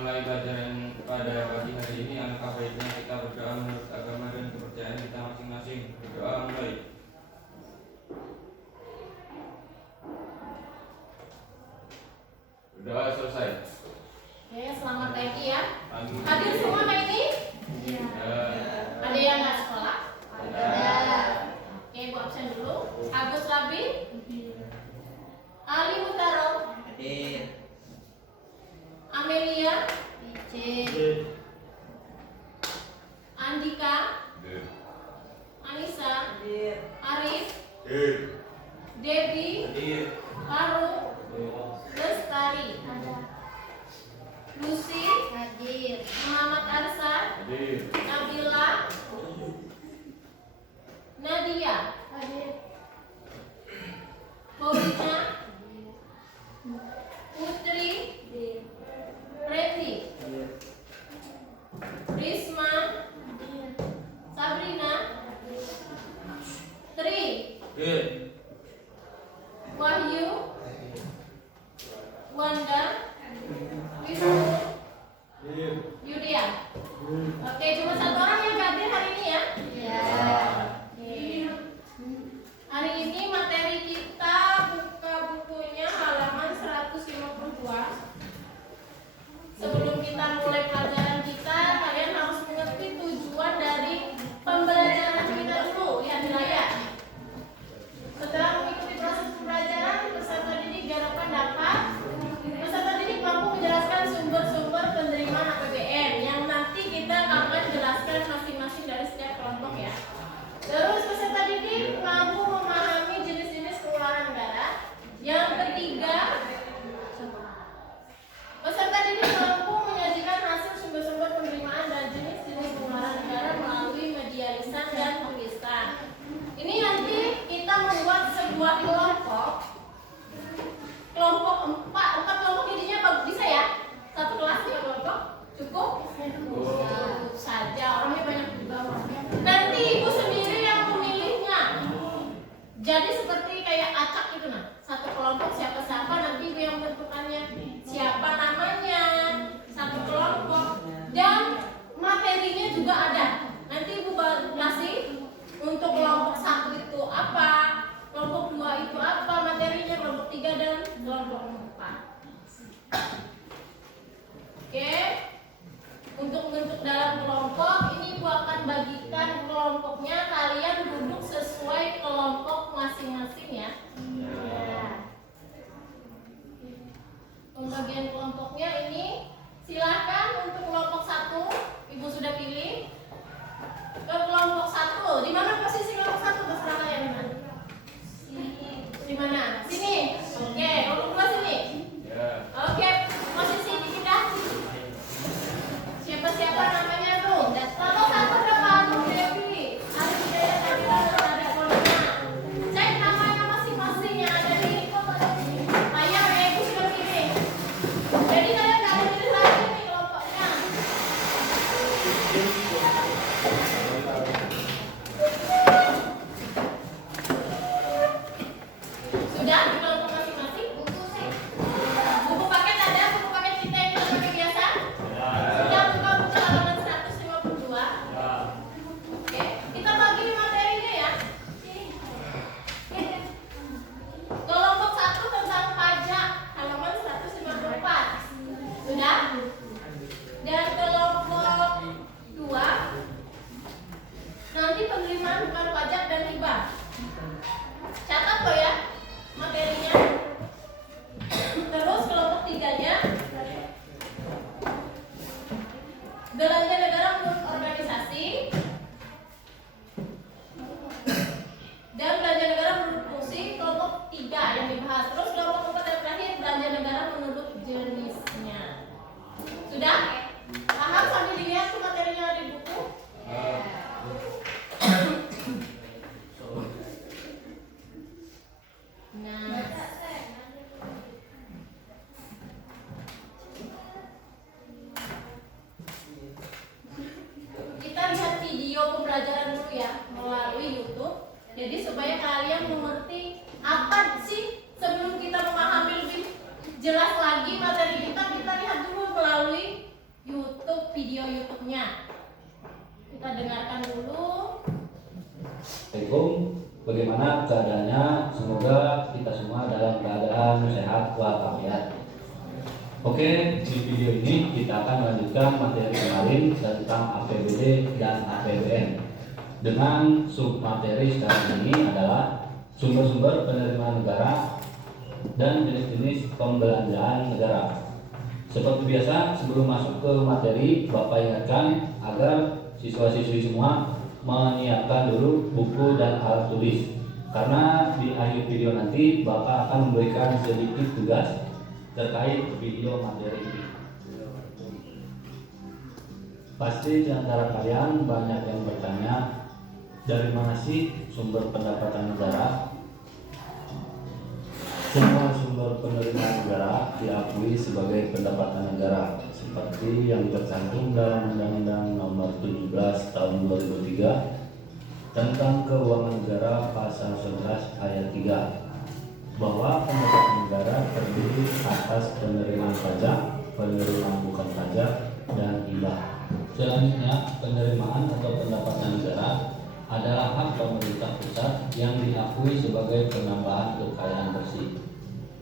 memulai pelajaran pada pagi hari ini, alangkah baiknya kita berdoa menurut agama dan kepercayaan kita masing-masing. Berdoa mulai. Berdoa selesai. Oke, selamat pagi ya. Hadir semua hari ini? Iya. Ada yang nggak sekolah? Ada. Oke, Bu absen dulu. Agus Rabi? Ali Mutaro? Hadir. Amelia? Andika? Anissa? Arif? Debbie? Haru? Lestari? Lucy? Muhammad Arsa? Nabila? Nadia? Paulina? Putri? Randy? Risma? Sabrina? Tri? Wahyu? Wanda? Wisnu? Yudia? Oke, cuma satu orang yang hadir hari ini ya? Oke. Hari ini materi kita buka bukunya halaman 152. Sebelum kita mulai pelajaran kita, kalian harus mengerti tujuan dari pembelajaran kita dulu. Lihat di layar. Setelah mengikuti proses pembelajaran, peserta didik diharapkan dapat peserta didik mampu menjelaskan sumber-sumber penerimaan APBN yang nanti kita akan jelaskan masing-masing dari setiap kelompok ya. Terus peserta didik mampu memahami jenis-jenis pengeluaran negara. Yang ketiga, peserta didik mampu menyajikan hasil sumber-sumber penerimaan dan jenis-jenis pengeluaran negara melalui media lisan dan tulisan. Ini nanti kita membuat sebuah kelompok empat kelompok jadinya bisa ya? Satu kelas 3 kelompok cukup? Cukup saja, orangnya banyak juga. Nanti ibu sendiri yang memilihnya. Jadi seperti kayak acak gitu nah. Satu kelompok siapa-siapa, nanti ibu yang menentukannya. Siapa namanya, satu kelompok, dan materinya juga ada. Nanti ibu kasih untuk kelompok 1 itu apa, kelompok 2 itu apa materinya, kelompok 3 dan kelompok 4. Oke. Untuk bentuk dalam kelompok ini ibu akan bagikan kelompoknya, kalian duduk sesuai kelompok masing-masing ya. Pembagian kelompoknya ini silakan untuk kelompok 1 ibu sudah pilih. Ke kelompok 1, di mana posisi kelompok 1 terserah kalian di mana? Di mana? Sini. Oke, kelompok 2 sini. Oke, posisi dipindah. Siapa-siapa namanya tuh? Kelompok 1 berapa? Devi. Ada Hidayat, ada Polina. Cek namanya masing-masing yang ada di layar ya, ibu sudah pilih. Jadi kalian nggak ada pilih lagi nih kelompoknya. Sudah di kelompok masing-masing? Buku paket ada? Buku paket kita yang kita pakai biasa? Sudah buka buku halaman 152. Oke, kita bagi materinya ya. Kelompok 1 tentang pajak halaman 154. Sudah? Dan kelompok 2 nanti penerimaan bukan pajak dan hibah. Catat loh ya materinya. Terus kelompok 3-nya belanja negara menurut organisasi dan belanja negara menurut fungsi, kelompok 3 yang dibahas. Terus kelompok 4 yang terakhir belanja negara menurut jenisnya. Sudah? Paham sambil dilihat tuh materinya di buku? Nah, kita lihat video pembelajaran dulu ya melalui YouTube. Jadi supaya kalian mengerti apa sih sebelum kita memahami lebih jelas lagi materi kita lihat dulu melalui video YouTube-nya. Kita dengarkan dulu. Assalamualaikum, bagaimana keadaannya? Semoga kita semua dalam keadaan sehat walafiat. Oke, di video ini kita akan melanjutkan materi kemarin tentang APBD dan APBN. Dengan submateri sekarang ini adalah sumber-sumber penerimaan negara dan jenis-jenis pembelanjaan negara. Seperti biasa, sebelum masuk ke materi, Bapak ingatkan agar siswa-siswi semua menyiapkan dulu buku dan alat tulis. Karena di akhir video nanti Bapak akan memberikan sedikit tugas terkait video materi ini. Pasti di antara kalian banyak yang bertanya, dari mana sih sumber pendapatan negara? Semua sumber penerimaan negara diakui sebagai pendapatan negara seperti yang tercantum dalam Undang-Undang Nomor 17 Tahun 2003 tentang Keuangan Negara Pasal 11 Ayat 3, bahwa pendapatan negara terdiri atas penerimaan pajak, penerimaan bukan pajak, dan hibah. Selanjutnya, penerimaan atau pendapatan negara adalah hak pemerintah pusat yang diakui sebagai penambahan kekayaan bersih.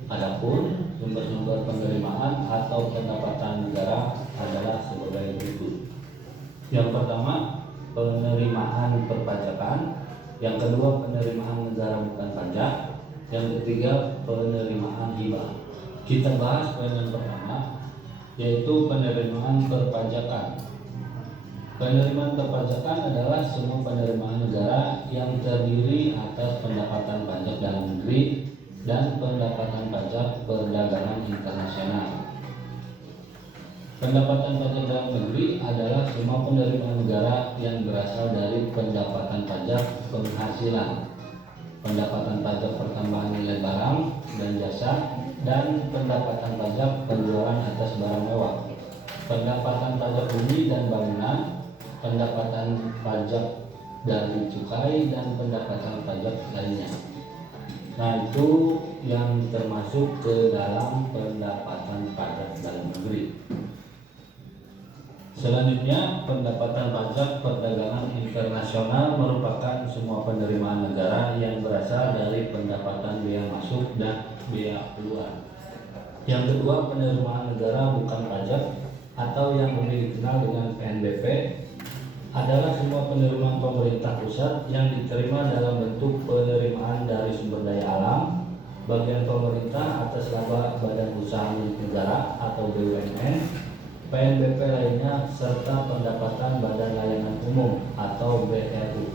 Adapun sumber-sumber penerimaan atau pendapatan negara adalah sebagai berikut. Yang pertama, penerimaan perpajakan. Yang kedua, penerimaan negara bukan pajak. Yang ketiga, penerimaan hibah. Kita bahas poin yang pertama, yaitu penerimaan perpajakan. Penerimaan perpajakan adalah semua penerimaan negara yang terdiri atas pendapatan pajak dalam negeri dan pendapatan pajak perdagangan internasional. Pendapatan pajak dalam negeri adalah semua penerimaan negara yang berasal dari pendapatan pajak penghasilan, pendapatan pajak pertambahan nilai barang dan jasa, dan pendapatan pajak penjualan atas barang mewah, pendapatan pajak bumi dan bangunan, pendapatan pajak dari cukai, dan pendapatan pajak lainnya. Nah, itu yang termasuk ke dalam pendapatan pajak dalam negeri. Selanjutnya, pendapatan pajak perdagangan internasional merupakan semua penerimaan negara yang berasal dari pendapatan biaya masuk dan biaya keluar. Yang kedua, penerimaan negara bukan pajak atau yang lebih dikenal dengan PNBP adalah semua penerimaan pemerintah pusat yang diterima dalam bentuk penerimaan dari sumber daya alam, bagian pemerintah atas laba badan usaha milik negara atau BUMN, PNBP lainnya, serta pendapatan badan layanan umum atau BLU.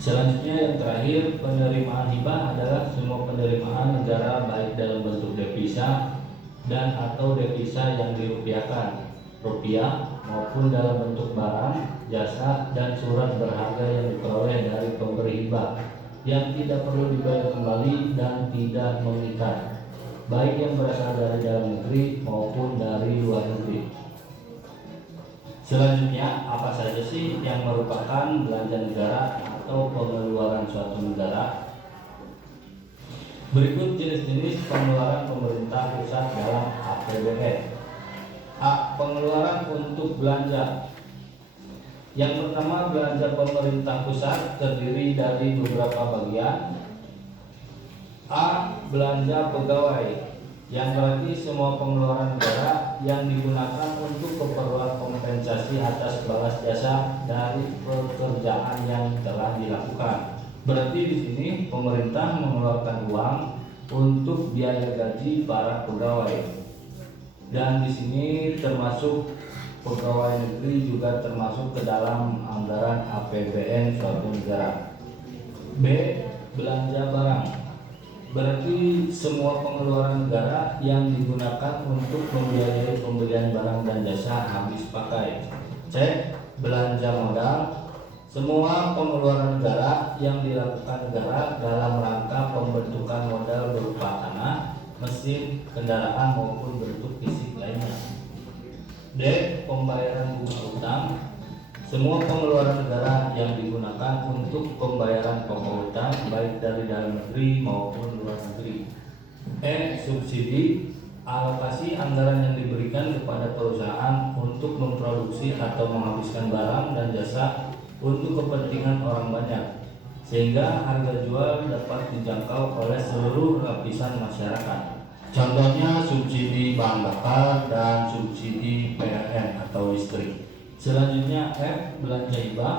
Selanjutnya yang terakhir, penerimaan hibah adalah semua penerimaan negara baik dalam bentuk devisa dan atau devisa yang dirupiahkan, rupiah, maupun dalam bentuk barang, jasa, dan surat berharga yang diperoleh dari pemberi hibah yang tidak perlu dibayar kembali dan tidak mengikat, baik yang berasal dari dalam negeri maupun dari luar negeri. Selanjutnya, apa saja sih yang merupakan belanja negara atau pengeluaran suatu negara? Berikut jenis-jenis pengeluaran pemerintah pusat dalam APBN. A. Pengeluaran untuk belanja. Yang pertama, belanja pemerintah pusat terdiri dari beberapa bagian. A. Belanja pegawai, yang berarti semua pengeluaran negara yang digunakan untuk keperluan kompensasi atas balas jasa dari pekerjaan yang telah dilakukan. Berarti di sini pemerintah mengeluarkan uang untuk biaya gaji para pegawai. Dan di sini termasuk pegawai negeri juga termasuk ke dalam anggaran APBN suatu negara. B. Belanja barang. Berarti semua pengeluaran negara yang digunakan untuk membiayai pembelian barang dan jasa habis pakai. C. Belanja modal. Semua pengeluaran negara yang dilakukan negara dalam rangka pembentukan modal berupa tanah, mesin, kendaraan maupun bentuk fisik lainnya. D. Pembayaran bunga utang. Semua pengeluaran negara yang digunakan untuk pembayaran pokok utang baik dari dalam negeri maupun luar negeri. E. Subsidi. alokasi anggaran yang diberikan kepada perusahaan untuk memproduksi atau menghabiskan barang dan jasa untuk kepentingan orang banyak, sehingga harga jual dapat dijangkau oleh seluruh lapisan masyarakat. Contohnya subsidi bahan bakar dan subsidi PLN atau listrik. Selanjutnya F. Belanja hibah.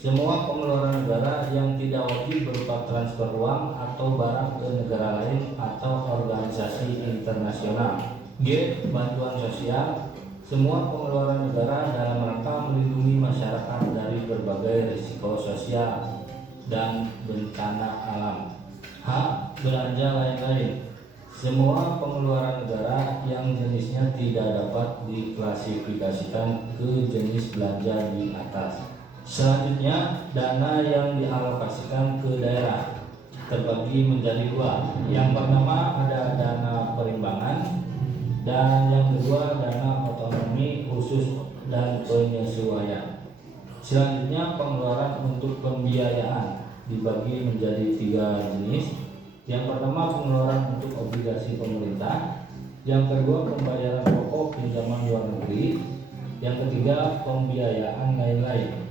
Semua pengeluaran negara yang tidak wajib berupa transfer uang atau barang ke negara lain atau organisasi internasional. G. Bantuan sosial. Semua pengeluaran negara dalam rangka melindungi masyarakat dari berbagai risiko sosial dan bencana alam. H. Belanja lain-lain. Semua pengeluaran negara yang jenisnya tidak dapat diklasifikasikan ke jenis belanja di atas. Selanjutnya, dana yang dialokasikan ke daerah terbagi menjadi dua. Yang pertama ada dana perimbangan dan yang kedua dana otonomi khusus dan penyesuaian. Selanjutnya, pengeluaran untuk pembiayaan dibagi menjadi tiga jenis. Yang pertama pengeluaran untuk obligasi pemerintah, yang kedua pembayaran pokok pinjaman luar negeri, yang ketiga pembiayaan lain-lain.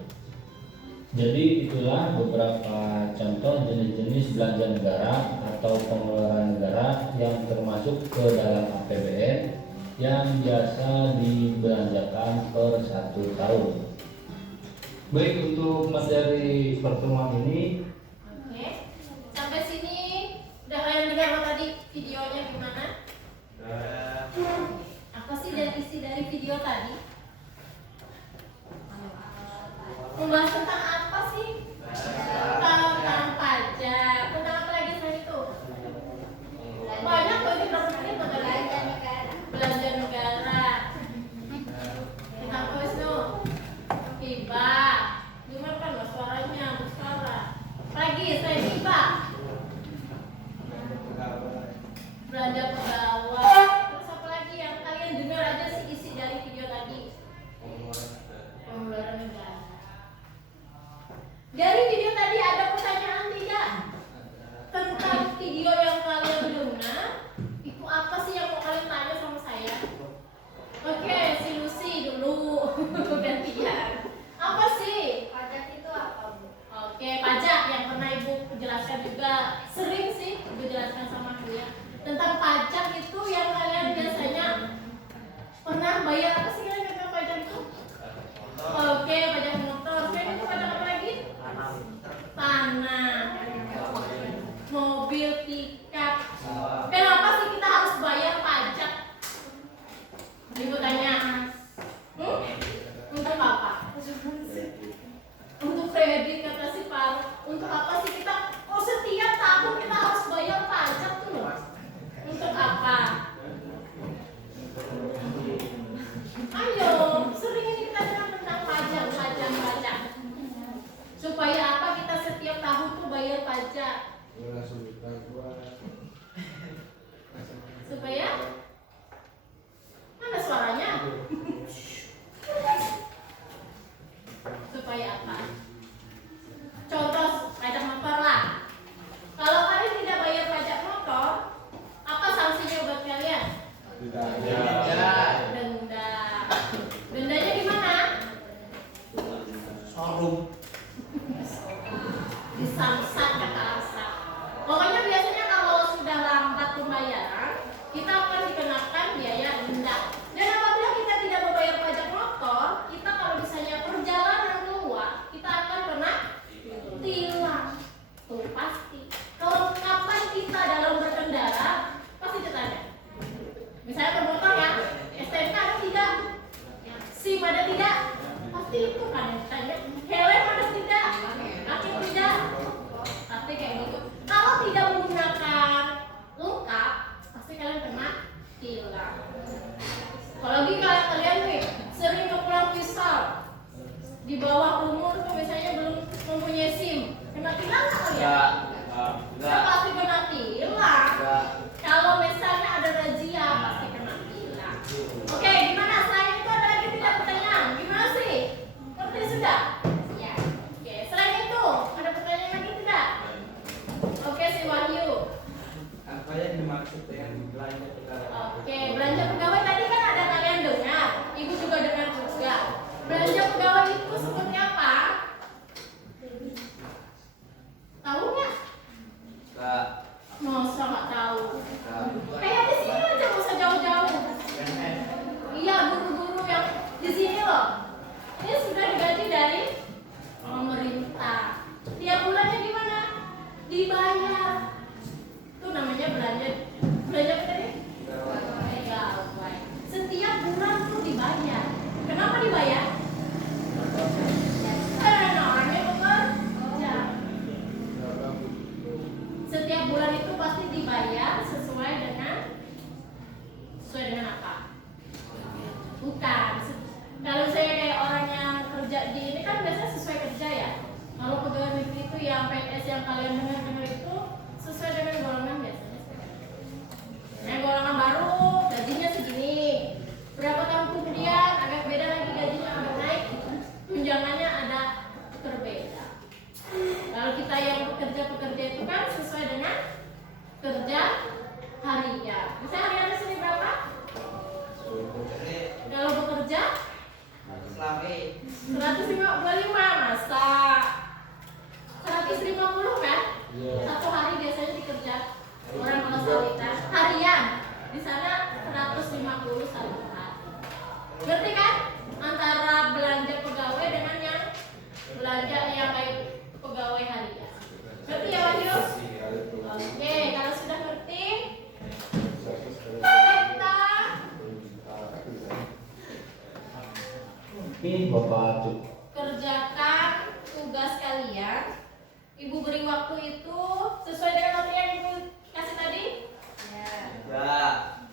Jadi itulah beberapa contoh jenis-jenis belanja negara atau pengeluaran negara yang termasuk ke dalam APBN yang biasa dibelanjakan per 1 tahun. Baik, untuk materi pertemuan ini. Oke, sampai sini udah kalian dengar tadi videonya gimana? Apa sih isi dari video tadi? Membahas tentang apa sih? Tentang pajak. Tentang apa lagi selain itu? Banyak kok di properti belanja negara. Belanja negara. Tentang apa itu? Hibah. Dengarkan loh suaranya, bersuara. Lagi selain hibah. Belanja pegawai. Terus apa lagi yang kalian dengar aja sih isi dari video tadi? Pengeluaran negara. Dari video tadi ada pertanyaan tidak? Tentang video yang kalian dengar, itu apa sih yang mau kalian tanya sama saya? Oke, si Lucy dulu gantian. Apa sih? Pajak itu apa, Bu? Oke, pajak yang pernah Ibu jelaskan juga. Sering sih Ibu jelaskan sama kuliah. Tentang pajak itu yang kalian biasanya pernah bayar apa sih kalian tentang pajak itu? Oke, pajak motor. Selain itu pajak apa lagi? Tanah, mobil, tiket. Kenapa sih kita harus bayar pajak? Ibu tanya. Untuk apa? Untuk kredit kata si Par. Untuk apa sih kita? Oh, setiap tahun kita harus bayar pajak tuh loh. Untuk apa? Ayo, sering ini kita dengar tentang pajak. Supaya apa kita setiap tahun tuh bayar pajak? Supaya mana suaranya? Supaya apa? Contoh pajak motor lah. Kalau kalian tidak bayar pajak motor, apa sanksinya buat kalian? Denda. Dendanya di mana? Di samsat kata Asa. Pokoknya biasanya kalau sudah lambat pembayaran, kita akan dikenakan biaya denda. Dan apabila kita tidak membayar pajak motor, kita kalau misalnya perjalanan keluar, kita akan kena tilang. Tuh pasti. Kalau kapan kita dalam berkendara, pasti ditanya. Misalnya bermotor ya, STNK ada tidak? SIM ada tidak? Pasti itu kan yang ditanya. Helm ada tidak? Kaki tidak? Pasti kayak Oke, belanja pegawai tadi kan ada kalian dengar, ibu juga dengar juga. Belanja pegawai itu seperti apa? Tahu nggak? Masa nggak tahu? Kayak di sini aja, nggak usah jauh-jauh. Iya, guru-guru yang di sini loh. Ini sudah digaji dari pemerintah. Tiap bulannya gimana? Dibayar. Itu namanya belanja. Belanja apa tadi? Pegawai. Setiap bulan tuh dibayar. Kenapa dibayar? Karena orangnya bekerja. Setiap bulan itu pasti dibayar sesuai dengan apa? Bukan. Kalau saya kayak orang yang kerja di ini kan biasanya sesuai kerja ya. Kalau pegawai negeri itu yang PNS yang kalian dengar itu sesuai dengan golongan biasanya. Nah, golongan baru gajinya segini. Berapa tahun kemudian agak beda lagi gajinya, agak naik. Tunjangannya ada berbeda. Kalau kita yang pekerja itu kan sesuai dengan kerja harian. Misalnya harian di sini berapa? Kalau bekerja 155, masa 150 kan? Satu hari biasanya dikerja orang kalau wanita harian di sana 150 satu hari. Berarti kan antara belanja pegawai dengan yang belanja yang kayak pegawai harian. Berarti ya Wahyu? Oke, kalau sudah ngerti kita Bapak Cuk. kerjakan tugas kalian. Ibu beri waktu itu sesuai dengan materi yang ibu kasih tadi? Ya.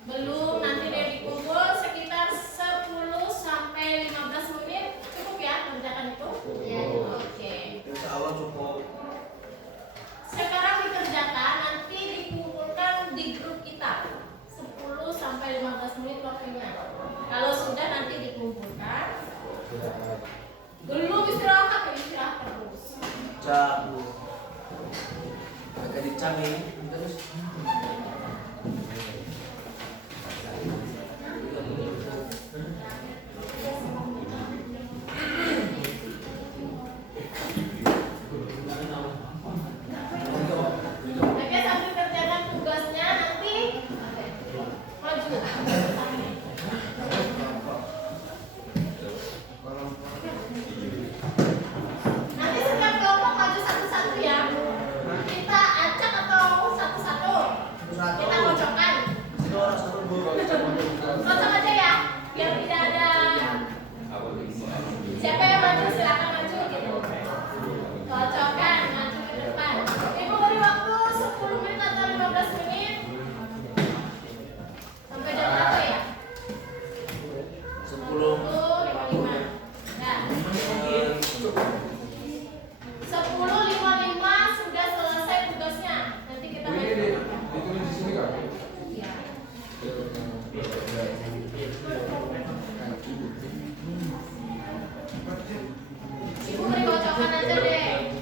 Belum, nanti dia dikumpul sekitar 10 sampai 15 menit. Cukup ya kerjakan itu? Ya. Oke. Insya Allah cukup. Sekarang dikerjakan, nanti dikumpulkan di grup kita 10 sampai 15 menit waktunya. Kalau sudah nanti dikumpulkan. Belum istirahat terus. Jago. Agak dicang ini terus. Oke, sambil kerjakan tugasnya nanti maju. Nanti setiap kelompok maju satu-satu ya. Kita acak atau satu-satu? Kita kocokkan. Kocok aja ya, biar tidak ada. Siapa yang maju silakan maju gitu. Kocokkan, maju ke depan. Ibu beri waktu 10 menit atau 15 menit. Sampai jam berapa ya? 10. 10.55. Nah, 10.55 sudah selesai tugasnya. Nanti kita maju. Iya. Ibu beri kocokan aja deh.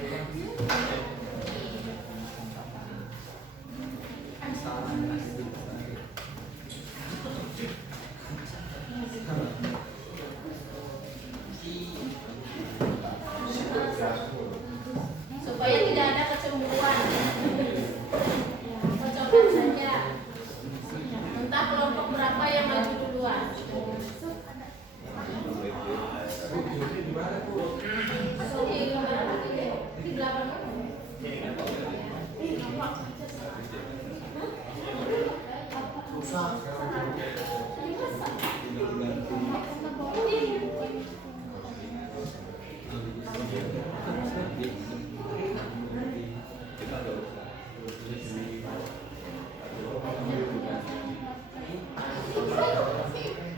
Supaya tidak ada kecemburuan. Kocokkan saja. Entah kelompok berapa yang maju duluan. Di belakang mana?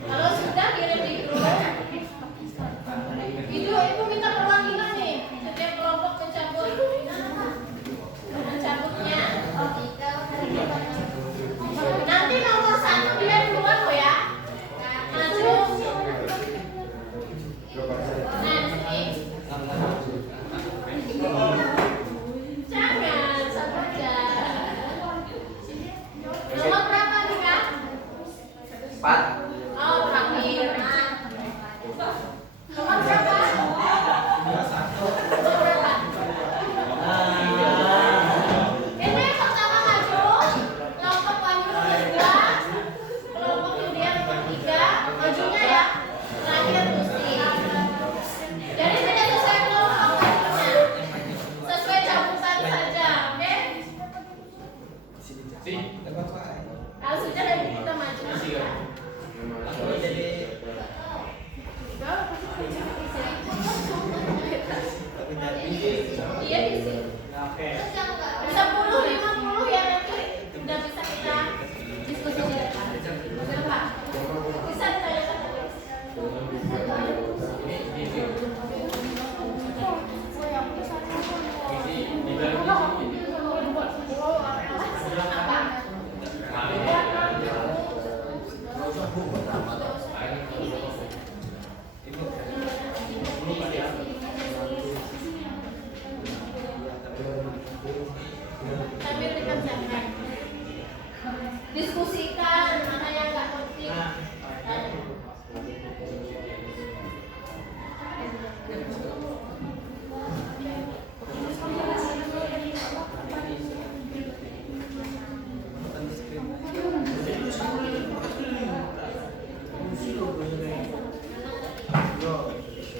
Kalau sudah kirim di grup. Ibu minta perwakilan nih. Setiap kelompok mencabutnya. Nanti nomor 1 Kalau sudah dari kita maju. Aku jadi Iya bisa. oke. 10, 50 ya nanti udah bisa kita diskusi di depan. Betul Pak? Bisa ditanyakan terus. Sambil dikerjakan. Diskusikan mana yang nggak penting.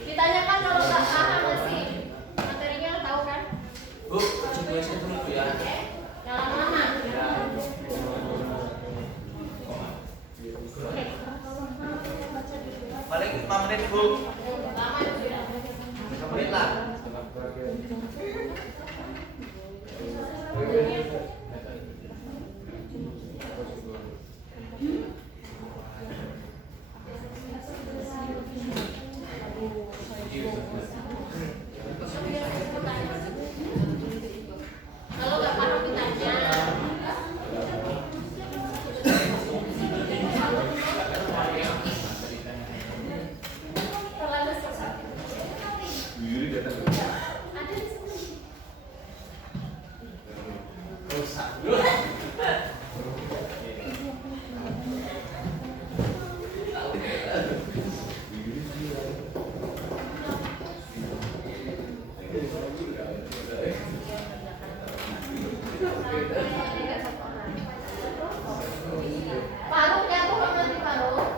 Ditanyakan kalau nggak paham masih materinya tahu kan? Bu, coba saya dulu ya. Jangan lama. Paling 5 menit, Bu. Lama itu sudah. 5 menit lah. Kalau nggak paham ditanya. Terlalu susah. Ada di sini. Paruh ya, aku mau nanti paruh.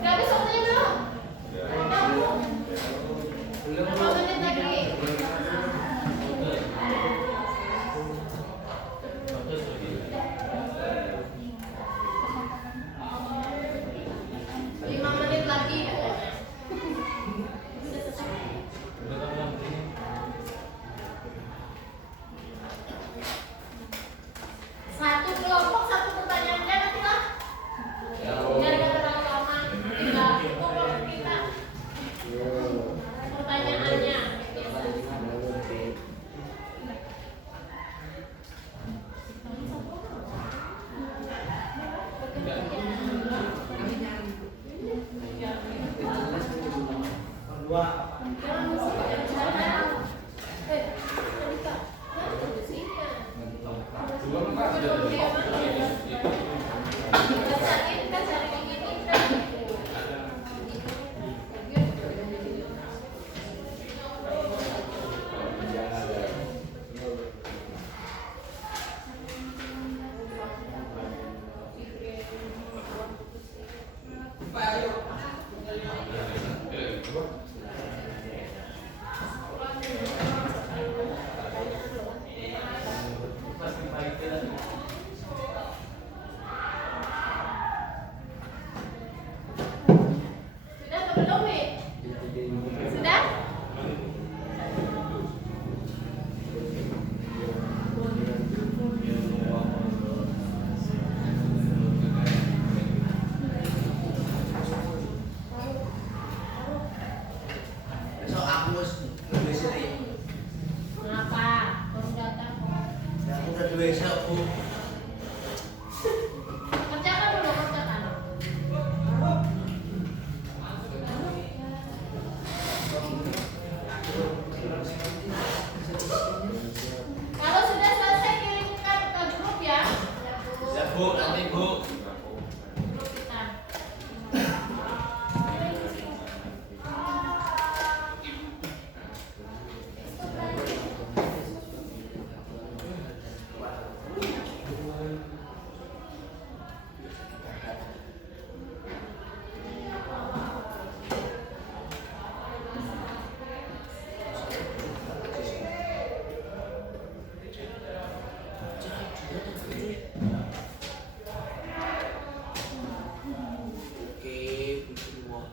Gak habis waktunya belum? Berapa menit lagi? Lima menit lagi. Satu kelompok satu pertanyaan kan nanti lah. Biar gak terlalu lama. Tinggal kelompok kita. Pertanyaannya. Dua. Pak, ayo. Sudah atau belum, Mi? Sudah? Besok aku harus nulis ini. Kenapa? Baru datang. Aku udah besok bu. Kerjakan dulu, kerjakan. Kalau sudah selesai kirimkan ke grup ya. Ya bu, nanti bu. Grup kita. Oke, bu semua.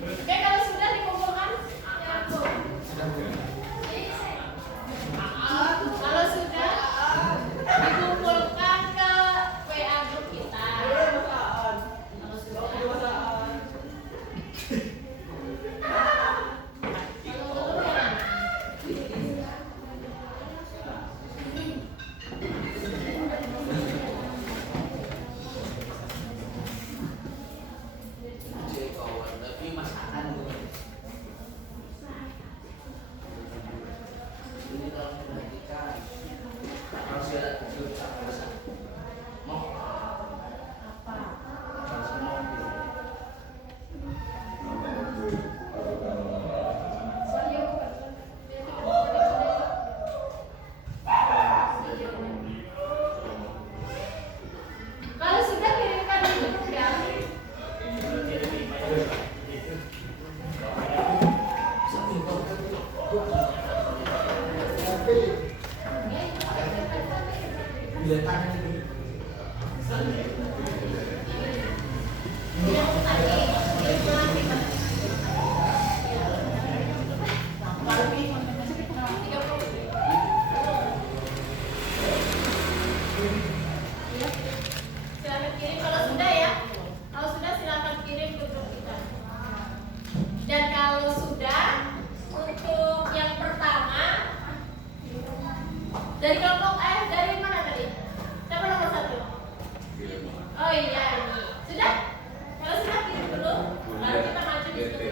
Oke, kalau sudah dikumpulkan ya, Bu. Kalau sudah dikumpulkan ke WA grup kita. Kalau sudah. Kalau belum ya. Jadi kawan, tapi masakan bu. Ini kalau perhatikan, kalau sudah kecil tak bisa. Mau Apa? harus mobil. Kalau sudah kirimkan di grup ya. Yang tadi, yang tadi. Silakan kirim kalau sudah ya. Kalau sudah silakan kirim ke grup kita. Dan kalau sudah untuk yang pertama dari kelompok dari mana tadi? Siapa nomor 1? Oh iya ini. Sudah? Kalau sudah kirim dulu, baru kita maju di situ.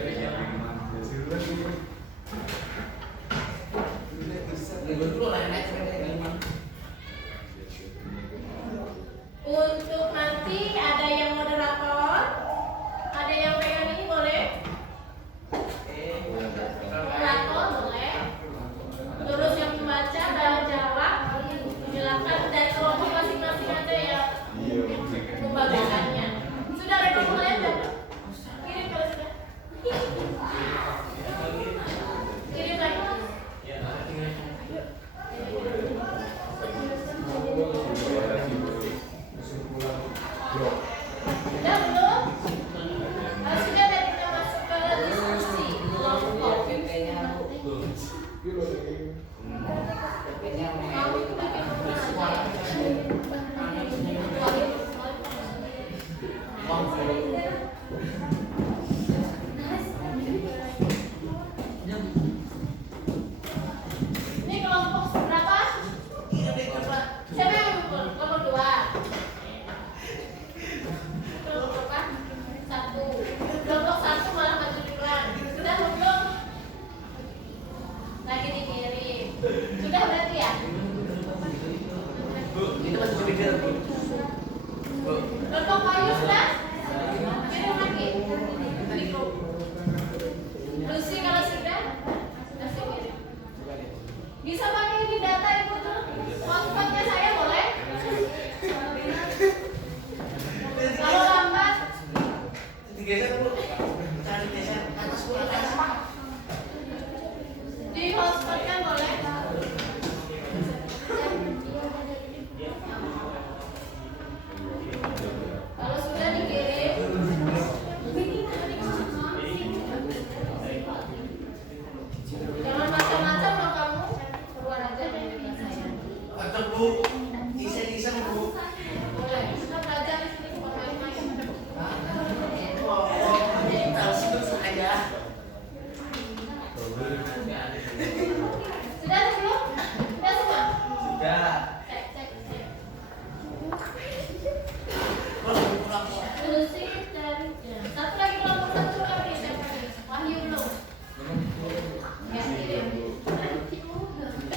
Untuk nanti ada